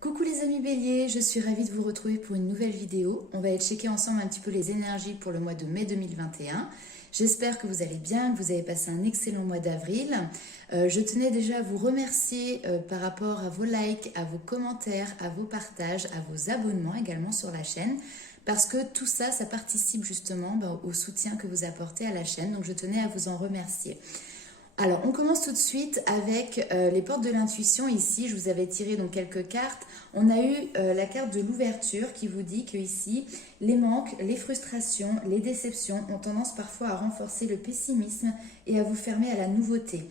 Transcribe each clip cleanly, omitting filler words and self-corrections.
Coucou les amis béliers, je suis ravie de vous retrouver pour une nouvelle vidéo. On va aller checker ensemble un petit peu les énergies pour le mois de mai 2021. J'espère que vous allez bien, que vous avez passé un excellent mois d'avril. Je tenais déjà à vous remercier par rapport à vos likes, à vos commentaires, à vos partages, à vos abonnements également sur la chaîne. Parce que tout ça, ça participe justement au soutien que vous apportez à la chaîne. Donc je tenais à vous en remercier. Alors, on commence tout de suite avec les portes de l'intuition. Ici, je vous avais tiré donc quelques cartes. On a eu la carte de l'ouverture qui vous dit que ici, les manques, les frustrations, les déceptions ont tendance parfois à renforcer le pessimisme et à vous fermer à la nouveauté.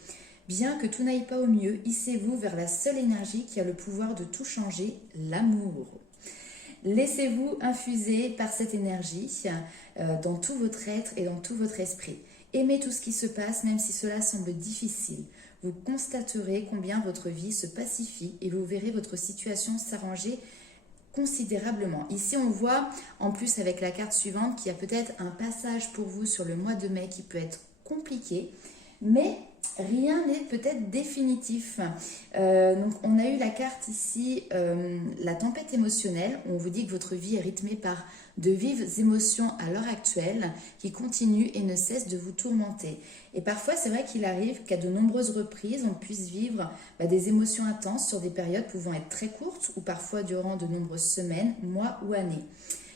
Bien que tout n'aille pas au mieux, hissez-vous vers la seule énergie qui a le pouvoir de tout changer, l'amour. Laissez-vous infuser par cette énergie dans tout votre être et dans tout votre esprit. Aimez tout ce qui se passe, même si cela semble difficile. Vous constaterez combien votre vie se pacifie et vous verrez votre situation s'arranger considérablement. Ici, on voit, en plus avec la carte suivante, qu'il y a peut-être un passage pour vous sur le mois de mai qui peut être compliqué, mais rien n'est peut-être définitif. Donc on a eu la carte ici, la tempête émotionnelle. On vous dit que votre vie est rythmée par de vives émotions à l'heure actuelle qui continuent et ne cessent de vous tourmenter. Et parfois, c'est vrai qu'il arrive qu'à de nombreuses reprises, on puisse vivre des émotions intenses sur des périodes pouvant être très courtes ou parfois durant de nombreuses semaines, mois ou années.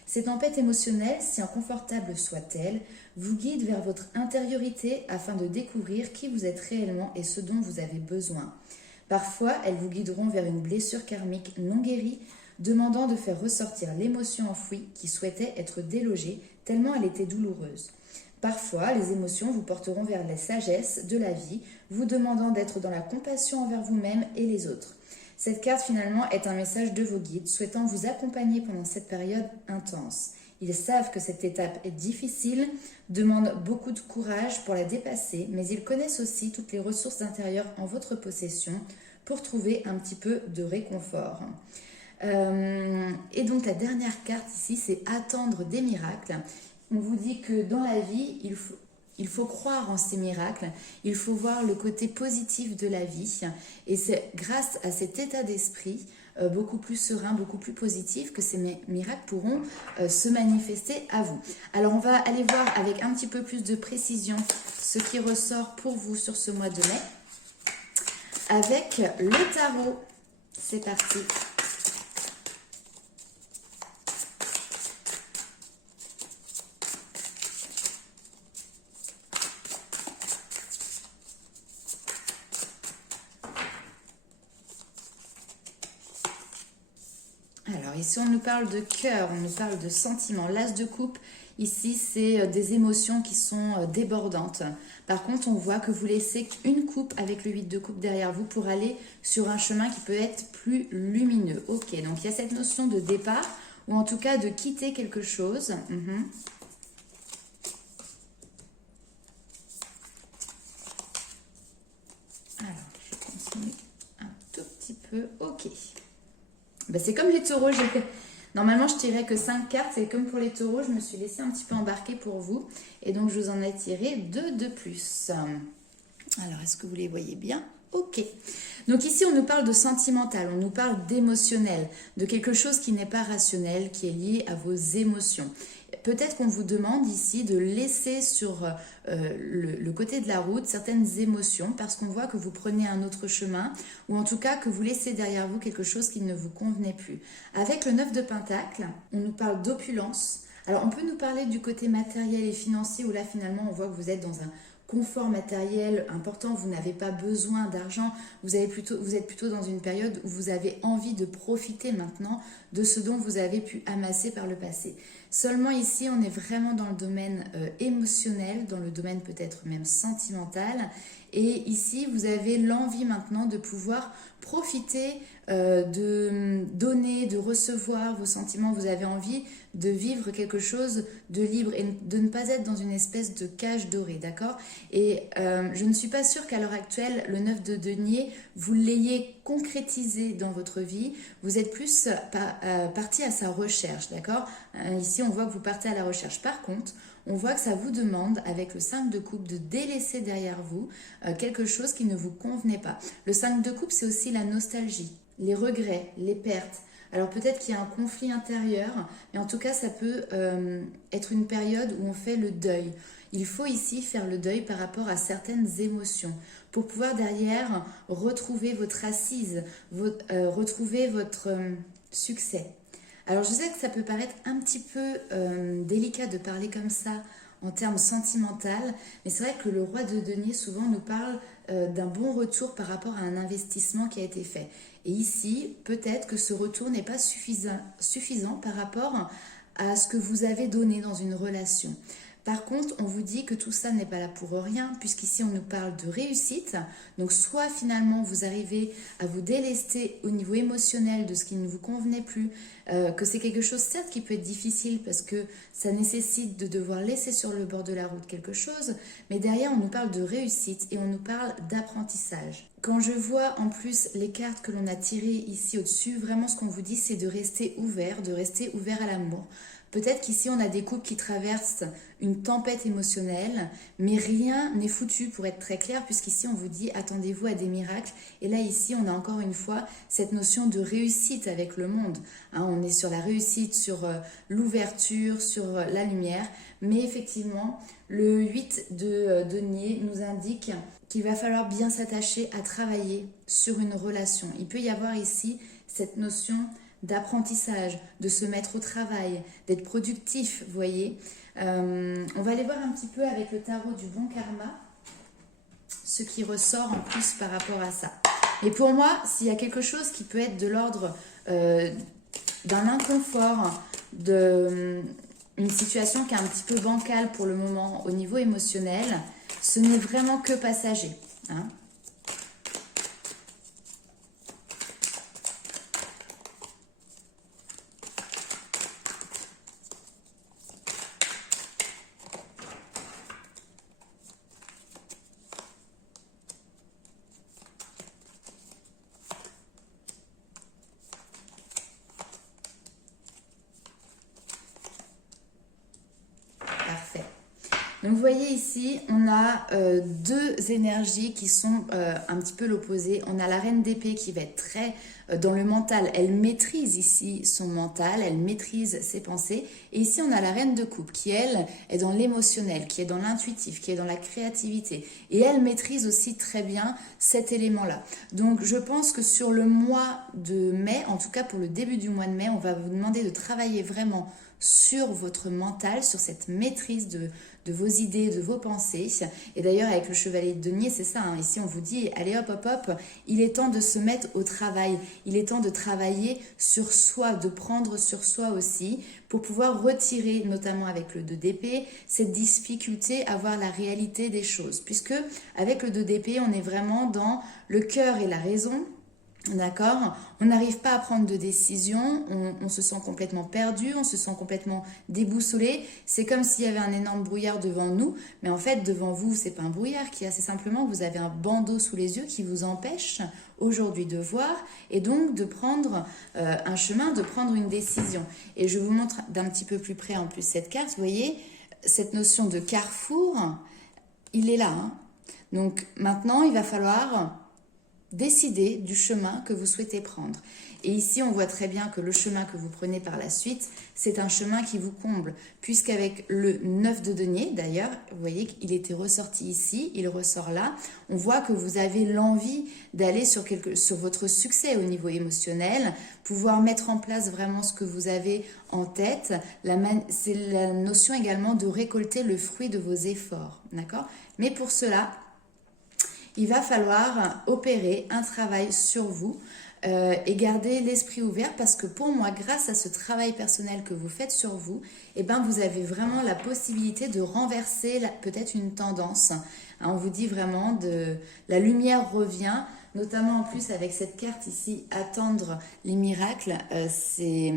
Ces tempêtes émotionnelles, si inconfortables soient-elles, vous guident vers votre intériorité afin de découvrir qui vous êtes réellement et ce dont vous avez besoin. Parfois, elles vous guideront vers une blessure karmique non guérie, demandant de faire ressortir l'émotion enfouie qui souhaitait être délogée tellement elle était douloureuse. Parfois, les émotions vous porteront vers la sagesse de la vie, vous demandant d'être dans la compassion envers vous-même et les autres. Cette carte finalement est un message de vos guides souhaitant vous accompagner pendant cette période intense. Ils savent que cette étape est difficile, demande beaucoup de courage pour la dépasser, mais ils connaissent aussi toutes les ressources intérieures en votre possession pour trouver un petit peu de réconfort. Et donc la dernière carte ici, c'est attendre des miracles. On vous dit que dans la vie, il faut croire en ces miracles, il faut voir le côté positif de la vie. Et c'est grâce à cet état d'esprit beaucoup plus serein, beaucoup plus positif que ces miracles pourront se manifester à vous. Alors on va aller voir avec un petit peu plus de précision ce qui ressort pour vous sur ce mois de mai. Avec le tarot, c'est parti. Alors ici on nous parle de cœur, on nous parle de sentiments. L'as de coupe, ici c'est des émotions qui sont débordantes. Par contre on voit que vous laissez une coupe avec le 8 de coupe derrière vous pour aller sur un chemin qui peut être plus lumineux. Ok, donc il y a cette notion de départ ou en tout cas de quitter quelque chose. Alors je continue un tout petit peu. Ok. C'est comme les taureaux, normalement je tirais que 5 cartes, et comme pour les taureaux, je me suis laissée un petit peu embarquer pour vous. Et donc je vous en ai tiré 2 de plus. Alors, est-ce que vous les voyez bien? Ok. Donc ici, on nous parle de sentimental, on nous parle d'émotionnel, de quelque chose qui n'est pas rationnel, qui est lié à vos émotions. Peut-être qu'on vous demande ici de laisser sur le côté de la route certaines émotions parce qu'on voit que vous prenez un autre chemin ou en tout cas que vous laissez derrière vous quelque chose qui ne vous convenait plus. Avec le 9 de Pentacle, on nous parle d'opulence. Alors on peut nous parler du côté matériel et financier où là finalement on voit que vous êtes dans un confort matériel important, vous n'avez pas besoin d'argent, vous êtes plutôt dans une période où vous avez envie de profiter maintenant de ce dont vous avez pu amasser par le passé. Seulement ici, on est vraiment dans le domaine émotionnel, dans le domaine peut-être même sentimental. Et ici, vous avez l'envie maintenant de pouvoir profiter, de donner, de recevoir vos sentiments. Vous avez envie de vivre quelque chose de libre et de ne pas être dans une espèce de cage dorée, d'accord? Et je ne suis pas sûre qu'à l'heure actuelle, le 9 de denier, vous l'ayez concrétisé dans votre vie. Vous êtes plus parti à sa recherche, d'accord? Ici, on voit que vous partez à la recherche. Par contre, on voit que ça vous demande, avec le 5 de coupe, de délaisser derrière vous quelque chose qui ne vous convenait pas. Le 5 de coupe, c'est aussi la nostalgie. les regrets, les pertes. Alors peut-être qu'il y a un conflit intérieur, mais en tout cas ça peut être une période où on fait le deuil. Il faut ici faire le deuil par rapport à certaines émotions pour pouvoir derrière retrouver votre assise, retrouver votre succès. Alors je sais que ça peut paraître un petit peu délicat de parler comme ça en termes sentimentaux, mais c'est vrai que le roi de denier souvent nous parle d'un bon retour par rapport à un investissement qui a été fait. Et ici, peut-être que ce retour n'est pas suffisant par rapport à ce que vous avez donné dans une relation. Par contre, on vous dit que tout ça n'est pas là pour rien, puisqu'ici on nous parle de réussite. Donc soit finalement vous arrivez à vous délester au niveau émotionnel de ce qui ne vous convenait plus, que c'est quelque chose certes qui peut être difficile parce que ça nécessite de devoir laisser sur le bord de la route quelque chose, mais derrière on nous parle de réussite et on nous parle d'apprentissage. Quand je vois en plus les cartes que l'on a tirées ici au-dessus, vraiment ce qu'on vous dit c'est de rester ouvert à l'amour. Peut-être qu'ici, on a des couples qui traversent une tempête émotionnelle, mais rien n'est foutu pour être très clair, puisqu'ici, on vous dit attendez-vous à des miracles. Et là, ici, on a encore une fois cette notion de réussite avec le monde. Hein, on est sur la réussite, sur l'ouverture, sur la lumière. Mais effectivement, le 8 de denier nous indique qu'il va falloir bien s'attacher à travailler sur une relation. Il peut y avoir ici cette notion d'apprentissage, de se mettre au travail, d'être productif, vous voyez. On va aller voir un petit peu avec le tarot du bon karma, ce qui ressort en plus par rapport à ça. Et pour moi, s'il y a quelque chose qui peut être de l'ordre d'un inconfort, d'une situation qui est un petit peu bancale pour le moment au niveau émotionnel, ce n'est vraiment que passager, hein. Parfait. Donc vous voyez ici, on a deux énergies qui sont un petit peu l'opposé. On a la reine d'épée qui va être très dans le mental. Elle maîtrise ici son mental, elle maîtrise ses pensées. Et ici, on a la reine de coupe qui, elle, est dans l'émotionnel, qui est dans l'intuitif, qui est dans la créativité. Et elle maîtrise aussi très bien cet élément-là. Donc je pense que sur le mois de mai, en tout cas pour le début du mois de mai, on va vous demander de travailler vraiment sur votre mental, sur cette maîtrise de vos idées, de vos pensées. Et d'ailleurs, avec le chevalier de denier, c'est ça. Hein. Ici, on vous dit, allez hop, hop, hop, il est temps de se mettre au travail. Il est temps de travailler sur soi, de prendre sur soi aussi, pour pouvoir retirer, notamment avec le 2 d'épée, cette difficulté à voir la réalité des choses. Puisque avec le 2 d'épée, on est vraiment dans le cœur et la raison. D'accord, on n'arrive pas à prendre de décision, on se sent complètement perdu, on se sent complètement déboussolé. C'est comme s'il y avait un énorme brouillard devant nous, mais en fait devant vous, c'est pas un brouillard qui a, c'est simplement vous avez un bandeau sous les yeux qui vous empêche aujourd'hui de voir et donc de prendre un chemin, de prendre une décision. Et je vous montre d'un petit peu plus près en plus cette carte, vous voyez, cette notion de carrefour, il est là. Hein. Donc maintenant, il va falloir décider du chemin que vous souhaitez prendre. Et ici, on voit très bien que le chemin que vous prenez par la suite, c'est un chemin qui vous comble. Puisqu'avec le 9 de denier, d'ailleurs, vous voyez qu'il était ressorti ici, il ressort là. On voit que vous avez l'envie d'aller sur votre succès au niveau émotionnel, pouvoir mettre en place vraiment ce que vous avez en tête. C'est la notion également de récolter le fruit de vos efforts. D'accord ? Mais pour cela, il va falloir opérer un travail sur vous et garder l'esprit ouvert parce que pour moi, grâce à ce travail personnel que vous faites sur vous, eh ben, vous avez vraiment la possibilité de renverser peut-être une tendance. Hein, on vous dit vraiment la lumière revient, notamment en plus avec cette carte ici, attendre les miracles, c'est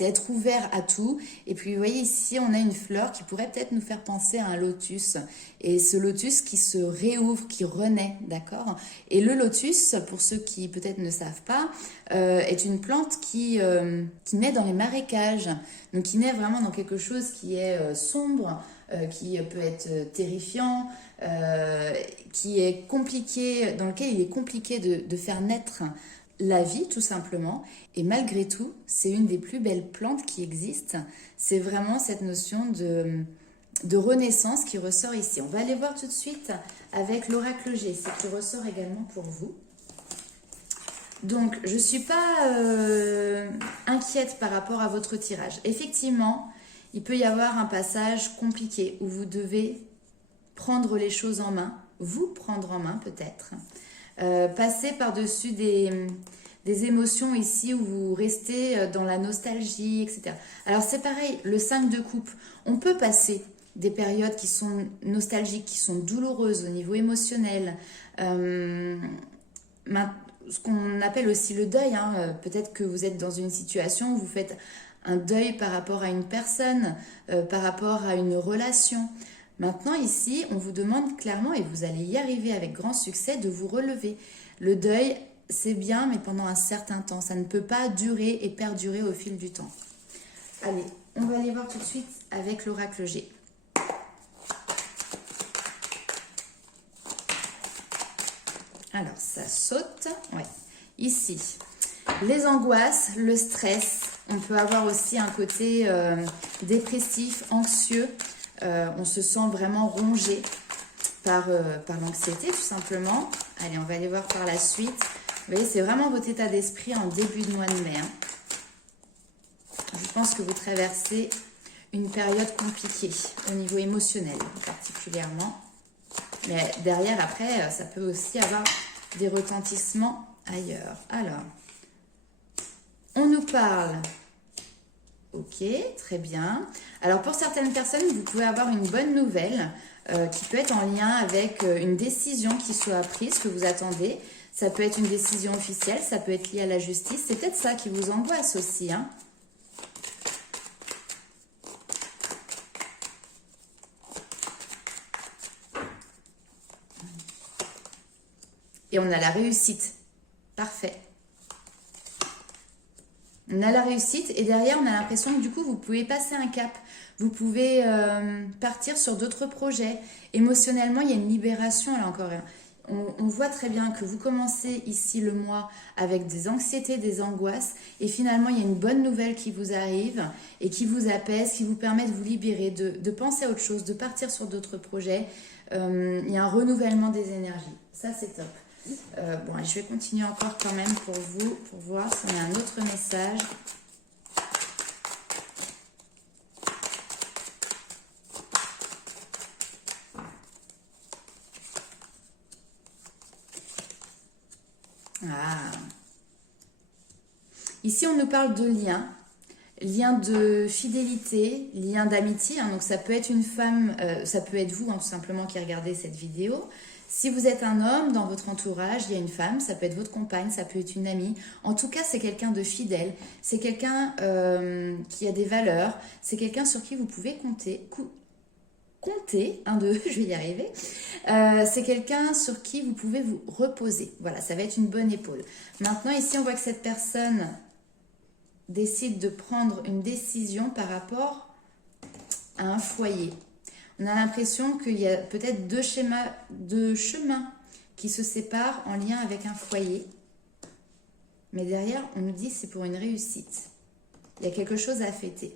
être ouvert à tout. Et puis vous voyez ici, on a une fleur qui pourrait peut-être nous faire penser à un lotus. Et ce lotus qui se réouvre, qui renaît, d'accord ? Et le lotus, pour ceux qui peut-être ne savent pas, est une plante qui naît dans les marécages. Donc qui naît vraiment dans quelque chose qui est sombre, qui peut être terrifiant, qui est compliqué, dans lequel il est compliqué de faire naître la vie tout simplement. Et malgré tout, c'est une des plus belles plantes qui existent. C'est vraiment cette notion de renaissance qui ressort ici. On va aller voir tout de suite avec l'oracle G, c'est qui ressort également pour vous. Donc, je ne suis pas inquiète par rapport à votre tirage. Effectivement, il peut y avoir un passage compliqué où vous devez prendre les choses en main, vous prendre en main peut-être, passer par-dessus des émotions ici où vous restez dans la nostalgie, etc. Alors c'est pareil, le 5 de coupe, on peut passer des périodes qui sont nostalgiques, qui sont douloureuses au niveau émotionnel, ce qu'on appelle aussi le deuil, hein. Peut-être que vous êtes dans une situation où vous faites un deuil par rapport à une personne, par rapport à une relation. Maintenant ici, on vous demande clairement, et vous allez y arriver avec grand succès, de vous relever. Le deuil, c'est bien, mais pendant un certain temps. Ça ne peut pas durer et perdurer au fil du temps. Allez, on va aller voir tout de suite avec l'oracle G. Alors, ça saute. Ouais. Ici, les angoisses, le stress. On peut avoir aussi un côté dépressif, anxieux. On se sent vraiment rongé par l'anxiété, tout simplement. Allez, on va aller voir par la suite. Vous voyez, c'est vraiment votre état d'esprit en début de mois de mai. Je pense que vous traversez une période compliquée au niveau émotionnel, particulièrement. Mais derrière, après, ça peut aussi avoir des retentissements ailleurs. Alors, on nous parle. Ok, très bien. Alors, pour certaines personnes, vous pouvez avoir une bonne nouvelle qui peut être en lien avec une décision qui soit prise, que vous attendez. Ça peut être une décision officielle, ça peut être lié à la justice. C'est peut-être ça qui vous angoisse aussi, hein. Et on a la réussite. Parfait. On a la réussite et derrière, on a l'impression que du coup, vous pouvez passer un cap. Vous pouvez partir sur d'autres projets. Émotionnellement, il y a une libération, là encore. On voit très bien que vous commencez ici le mois avec des anxiétés, des angoisses. Et finalement, il y a une bonne nouvelle qui vous arrive et qui vous apaise, qui vous permet de vous libérer, de penser à autre chose, de partir sur d'autres projets. Il y a un renouvellement des énergies. Ça, c'est top. Bon, je vais continuer encore quand même pour vous, pour voir si on a un autre message. Ah. Ici, on nous parle de liens. Lien de fidélité, lien d'amitié. Hein, donc, ça peut être une femme, ça peut être vous, hein, tout simplement, qui regardez cette vidéo. Si vous êtes un homme, dans votre entourage, il y a une femme, ça peut être votre compagne, ça peut être une amie. En tout cas, c'est quelqu'un de fidèle, c'est quelqu'un qui a des valeurs, c'est quelqu'un sur qui vous pouvez compter, un, deux, je vais y arriver. C'est quelqu'un sur qui vous pouvez vous reposer. Voilà, ça va être une bonne épaule. Maintenant, ici, on voit que cette personne décide de prendre une décision par rapport à un foyer. On a l'impression qu'il y a peut-être deux chemins qui se séparent en lien avec un foyer. Mais derrière, on nous dit que c'est pour une réussite. Il y a quelque chose à fêter.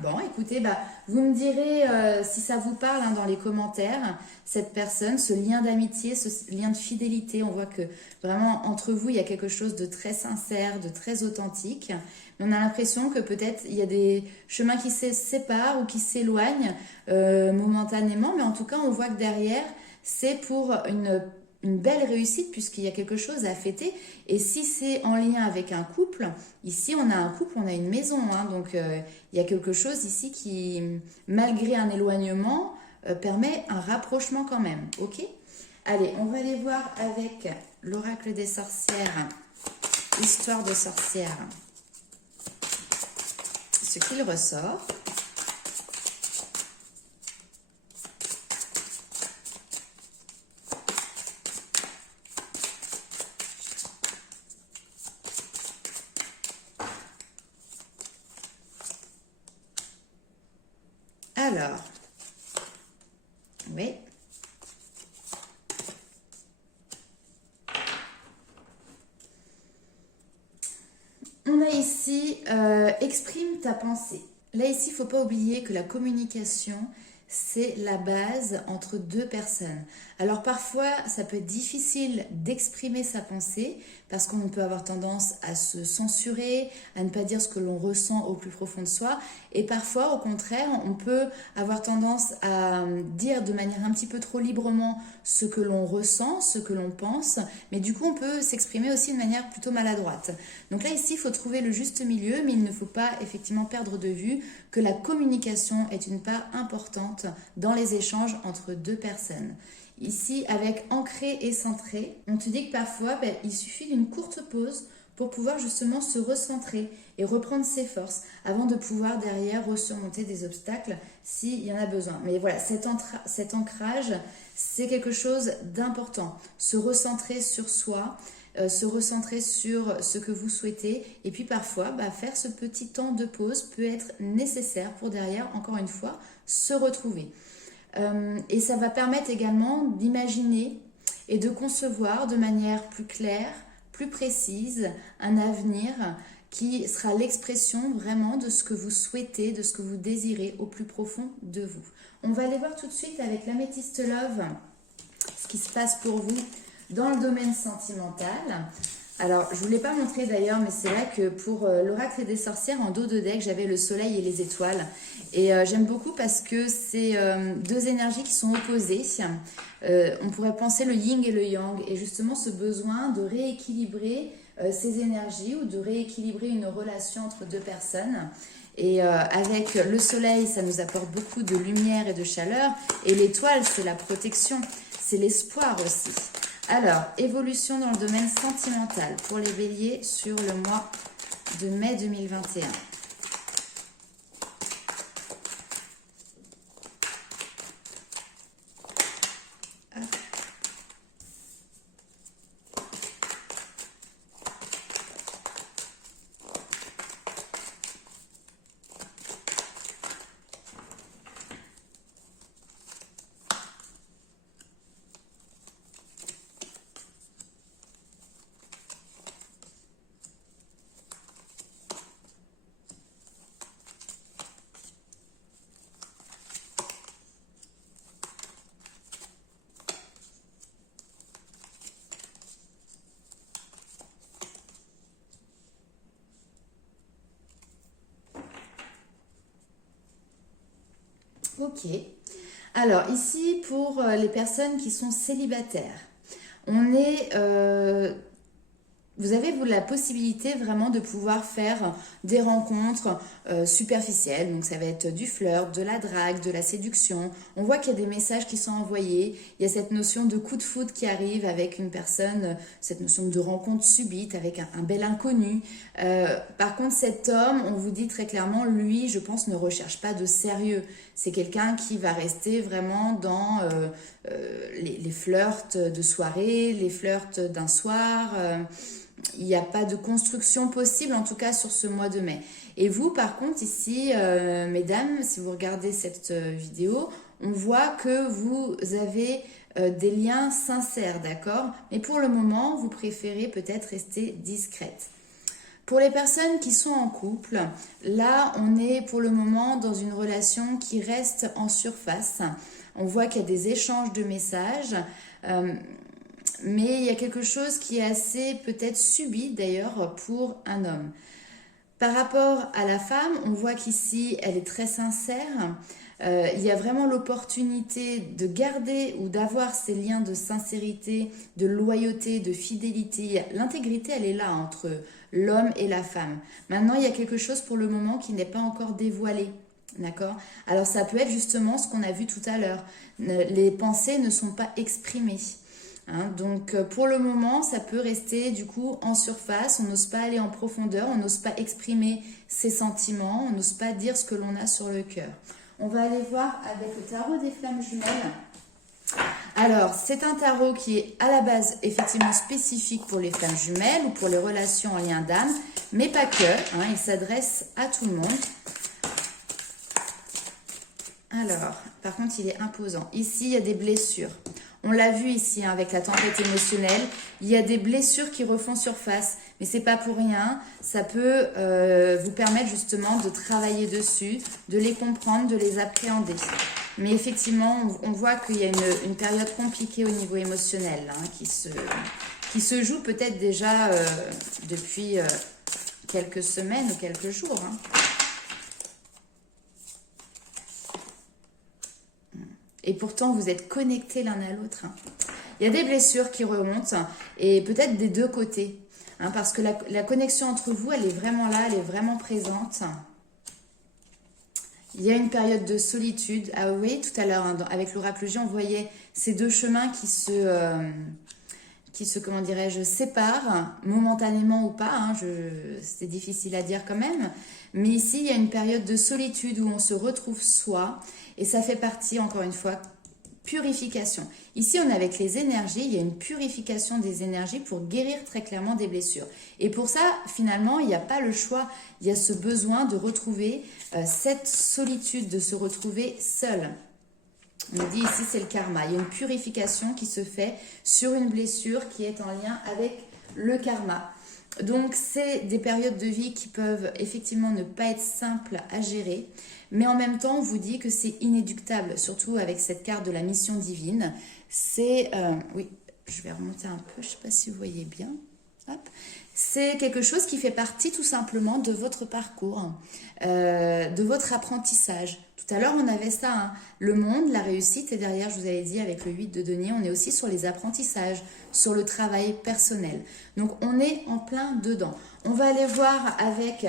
Bon, écoutez, vous me direz si ça vous parle hein, dans les commentaires, cette personne, ce lien d'amitié, ce lien de fidélité. On voit que vraiment entre vous, il y a quelque chose de très sincère, de très authentique. Mais on a l'impression que peut-être il y a des chemins qui se séparent ou qui s'éloignent momentanément. Mais en tout cas, on voit que derrière, c'est pour une belle réussite puisqu'il y a quelque chose à fêter. Et si c'est en lien avec un couple, ici on a un couple, on a une maison. Hein, donc il y a quelque chose ici qui, malgré un éloignement, permet un rapprochement quand même. Ok ? Allez, on va aller voir avec l'oracle des sorcières, histoire de sorcière, ce qu'il ressort. Alors, oui. On a ici exprime ta pensée. Là, ici, il ne faut pas oublier que la communication, c'est la base entre deux personnes. Alors parfois, ça peut être difficile d'exprimer sa pensée parce qu'on peut avoir tendance à se censurer, à ne pas dire ce que l'on ressent au plus profond de soi. Et parfois, au contraire, on peut avoir tendance à dire de manière un petit peu trop librement ce que l'on ressent, ce que l'on pense. Mais du coup, on peut s'exprimer aussi de manière plutôt maladroite. Donc là, ici, il faut trouver le juste milieu, mais il ne faut pas effectivement perdre de vue que la communication est une part importante dans les échanges entre deux personnes. Ici, avec ancré et centré, on te dit que parfois, il suffit d'une courte pause pour pouvoir justement se recentrer et reprendre ses forces avant de pouvoir derrière surmonter des obstacles s'il y en a besoin. Mais voilà, cet ancrage, c'est quelque chose d'important. Se recentrer sur soi, se recentrer sur ce que vous souhaitez et puis parfois faire ce petit temps de pause peut être nécessaire pour derrière, encore une fois, se retrouver. Et ça va permettre également d'imaginer et de concevoir de manière plus claire, plus précise, un avenir qui sera l'expression vraiment de ce que vous souhaitez, de ce que vous désirez au plus profond de vous. On va aller voir tout de suite avec l'Améthyste Love ce qui se passe pour vous dans le domaine sentimental. Alors, je ne vous l'ai pas montré d'ailleurs, mais c'est vrai que pour l'oracle des sorcières, en dos de deck, j'avais le soleil et les étoiles. Et j'aime beaucoup parce que c'est deux énergies qui sont opposées. On pourrait penser le yin et le yang. Et justement, ce besoin de rééquilibrer ces énergies ou de rééquilibrer une relation entre deux personnes. Et avec le soleil, ça nous apporte beaucoup de lumière et de chaleur. Et l'étoile, c'est la protection, c'est l'espoir aussi. Alors, évolution dans le domaine sentimental pour les béliers sur le mois de mai 2021. Ok. Alors ici, pour les personnes qui sont célibataires, on est... vous avez la possibilité vraiment de pouvoir faire des rencontres superficielles. Donc ça va être du flirt, de la drague, de la séduction. On voit qu'il y a des messages qui sont envoyés. Il y a cette notion de coup de foudre qui arrive avec une personne, cette notion de rencontre subite avec un bel inconnu. Par contre, cet homme, on vous dit très clairement, lui, je pense, ne recherche pas de sérieux. C'est quelqu'un qui va rester vraiment dans les flirts de soirée, les flirts d'un soir. Il n'y a pas de construction possible, en tout cas sur ce mois de mai. Et vous, par contre, ici, mesdames, si vous regardez cette vidéo, on voit que vous avez des liens sincères, d'accord? Mais pour le moment, vous préférez peut-être rester discrète. Pour les personnes qui sont en couple, là, on est pour le moment dans une relation qui reste en surface. On voit qu'il y a des échanges de messages. Mais il y a quelque chose qui est assez peut-être subi d'ailleurs pour un homme. Par rapport à la femme, on voit qu'ici elle est très sincère. Il y a vraiment l'opportunité de garder ou d'avoir ces liens de sincérité, de loyauté, de fidélité. L'intégrité, elle est là entre l'homme et la femme. Maintenant, il y a quelque chose pour le moment qui n'est pas encore dévoilé. D'accord? Alors ça peut être justement ce qu'on a vu tout à l'heure. Les pensées ne sont pas exprimées. Donc pour le moment, ça peut rester du coup en surface, on n'ose pas aller en profondeur, on n'ose pas exprimer ses sentiments, on n'ose pas dire ce que l'on a sur le cœur. On va aller voir avec le tarot des flammes jumelles. Alors, c'est un tarot qui est à la base effectivement spécifique pour les flammes jumelles ou pour les relations en lien d'âme, mais pas que, il s'adresse à tout le monde. Alors, par contre, il est imposant. Ici, il y a des blessures. On l'a vu ici avec la tempête émotionnelle, il y a des blessures qui refont surface, mais mais c'est pas pour rien. Ça peut vous permettre justement de travailler dessus, de les comprendre, de les appréhender. Mais effectivement, on voit qu'il y a une période compliquée au niveau émotionnel hein, qui se joue peut-être déjà depuis quelques semaines ou quelques jours. Hein. Et pourtant, vous êtes connectés l'un à l'autre. Hein. Il y a des blessures qui remontent et peut-être des deux côtés. Hein, parce que la connexion entre vous, elle est vraiment là, elle est vraiment présente. Il y a une période de solitude. Ah oui, tout à l'heure, hein, avec l'oracle J, on voyait ces deux chemins qui se comment dirais-je, séparent momentanément ou pas. Hein, c'est difficile à dire quand même. Mais ici, il y a une période de solitude où on se retrouve soi. Et ça fait partie, encore une fois, purification. Ici, on est avec les énergies. Il y a une purification des énergies pour guérir très clairement des blessures. Et pour ça, finalement, il n'y a pas le choix. Il y a ce besoin de retrouver cette solitude, de se retrouver seul. On dit ici, c'est le karma. Il y a une purification qui se fait sur une blessure qui est en lien avec le karma. Donc, c'est des périodes de vie qui peuvent effectivement ne pas être simples à gérer. Mais en même temps, on vous dit que c'est inéluctable, surtout avec cette carte de la mission divine. C'est, oui, je vais remonter un peu, je ne sais pas si vous voyez bien. C'est quelque chose qui fait partie tout simplement de votre parcours, de votre apprentissage. Tout à l'heure, on avait ça, hein, le monde, la réussite, et derrière, je vous avais dit, avec le 8 de denier, on est aussi sur les apprentissages, sur le travail personnel. Donc, on est en plein dedans. On va aller voir avec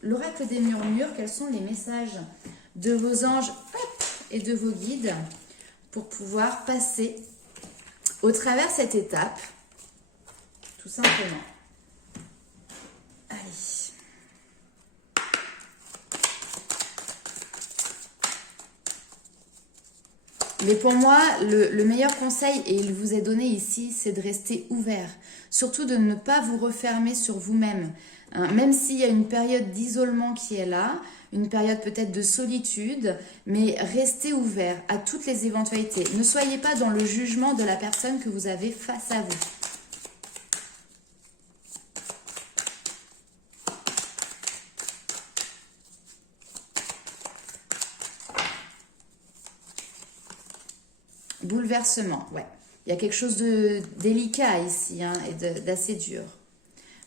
l'oracle des murmures, quels sont les messages de vos anges et de vos guides pour pouvoir passer au travers cette étape, tout simplement. Allez. Mais pour moi, le meilleur conseil, et il vous est donné ici, c'est de rester ouvert. Surtout de ne pas vous refermer sur vous-même. Hein, même s'il y a une période d'isolement qui est là, une période peut-être de solitude, mais restez ouvert à toutes les éventualités. Ne soyez pas dans le jugement de la personne que vous avez face à vous. Bouleversement, ouais. Il y a quelque chose de délicat ici, hein, et d'assez dur.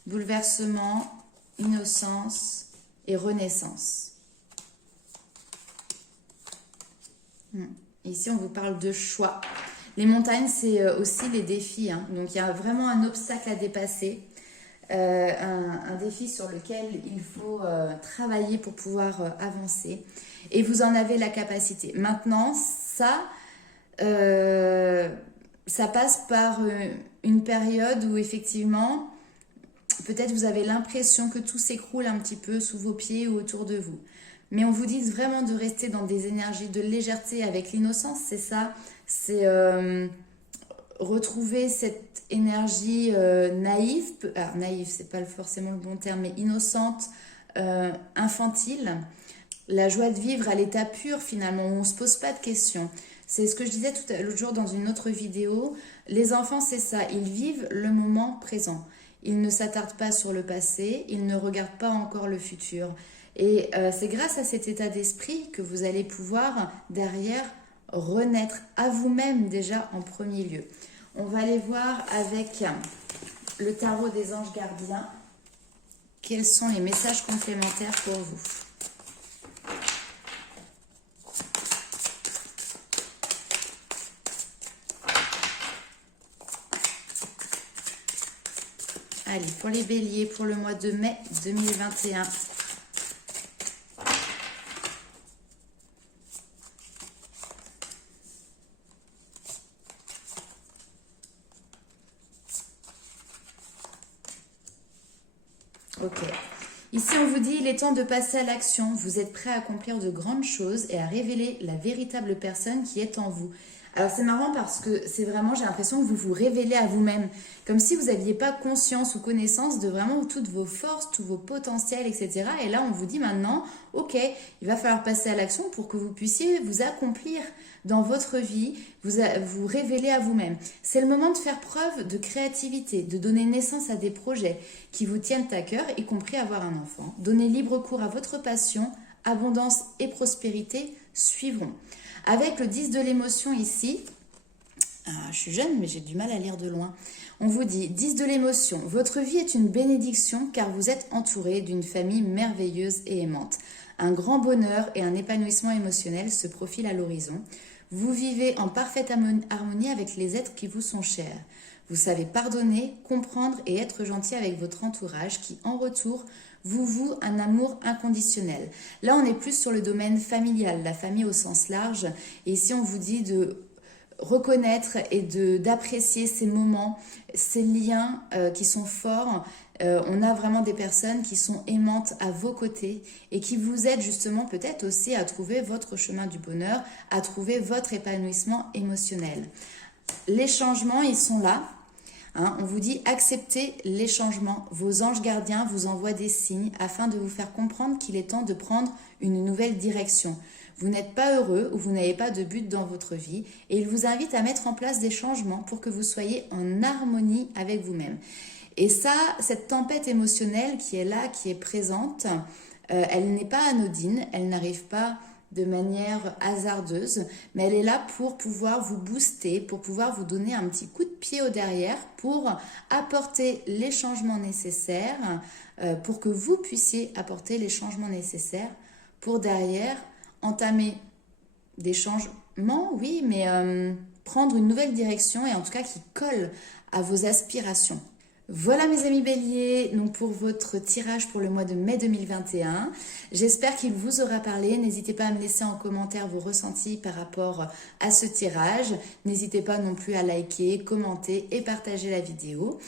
Bouleversement, innocence et renaissance. Ici, on vous parle de choix. Les montagnes, c'est aussi les défis. Hein. Donc, il y a vraiment un obstacle à dépasser. Un défi sur lequel il faut travailler pour pouvoir avancer. Et vous en avez la capacité. Maintenant, ça passe par une période où effectivement, peut-être vous avez l'impression que tout s'écroule un petit peu sous vos pieds ou autour de vous. Mais on vous dit vraiment de rester dans des énergies de légèreté avec l'innocence, c'est ça. C'est retrouver cette énergie naïve. Alors, naïve, c'est pas forcément le bon terme, mais innocente, infantile. La joie de vivre à l'état pur finalement, où on ne se pose pas de questions. C'est ce que je disais l'autre jour dans une autre vidéo. Les enfants, c'est ça, ils vivent le moment présent. Ils ne s'attardent pas sur le passé, ils ne regardent pas encore le futur. Et c'est grâce à cet état d'esprit que vous allez pouvoir, derrière, renaître à vous-même déjà en premier lieu. On va aller voir avec le tarot des anges gardiens quels sont les messages complémentaires pour vous. Allez, pour les béliers, pour le mois de mai 2021. Ok. Ici, on vous dit, il est temps de passer à l'action. Vous êtes prêt à accomplir de grandes choses et à révéler la véritable personne qui est en vous. Alors c'est marrant parce que c'est vraiment, j'ai l'impression que vous vous révélez à vous-même, comme si vous n'aviez pas conscience ou connaissance de vraiment toutes vos forces, tous vos potentiels, etc. Et là, on vous dit maintenant, ok, il va falloir passer à l'action pour que vous puissiez vous accomplir dans votre vie, vous révéler à vous-même. C'est le moment de faire preuve de créativité, de donner naissance à des projets qui vous tiennent à cœur, y compris avoir un enfant. Donner libre cours à votre passion, abondance et prospérité suivront. Avec le 10 de l'émotion ici, je suis jeune mais j'ai du mal à lire de loin. On vous dit 10 de l'émotion, votre vie est une bénédiction car vous êtes entouré d'une famille merveilleuse et aimante. Un grand bonheur et un épanouissement émotionnel se profilent à l'horizon. Vous vivez en parfaite harmonie avec les êtres qui vous sont chers. Vous savez pardonner, comprendre et être gentil avec votre entourage qui, en retour, vous voue un amour inconditionnel. Là, on est plus sur le domaine familial, la famille au sens large. Et ici, on vous dit de reconnaître et d'apprécier ces moments, ces liens qui sont forts. On a vraiment des personnes qui sont aimantes à vos côtés et qui vous aident justement peut-être aussi à trouver votre chemin du bonheur, à trouver votre épanouissement émotionnel. Les changements, ils sont là. On vous dit acceptez les changements. Vos anges gardiens vous envoient des signes afin de vous faire comprendre qu'il est temps de prendre une nouvelle direction. Vous n'êtes pas heureux ou vous n'avez pas de but dans votre vie et ils vous invitent à mettre en place des changements pour que vous soyez en harmonie avec vous-même. Et ça, cette tempête émotionnelle qui est là, qui est présente, elle n'est pas anodine, elle n'arrive pas de manière hasardeuse, mais elle est là pour pouvoir vous booster, pour pouvoir vous donner un petit coup de pied au derrière, pour apporter les changements nécessaires, pour que vous puissiez apporter les changements nécessaires pour derrière entamer des changements, oui, mais prendre une nouvelle direction et en tout cas qui colle à vos aspirations. Voilà mes amis béliers, donc pour votre tirage pour le mois de mai 2021. J'espère qu'il vous aura parlé. N'hésitez pas à me laisser en commentaire vos ressentis par rapport à ce tirage. N'hésitez pas non plus à liker, commenter et partager la vidéo.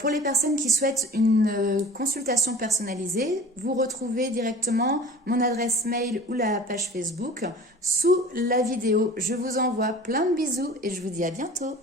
Pour les personnes qui souhaitent une consultation personnalisée, vous retrouvez directement mon adresse mail ou la page Facebook sous la vidéo. Je vous envoie plein de bisous et je vous dis à bientôt.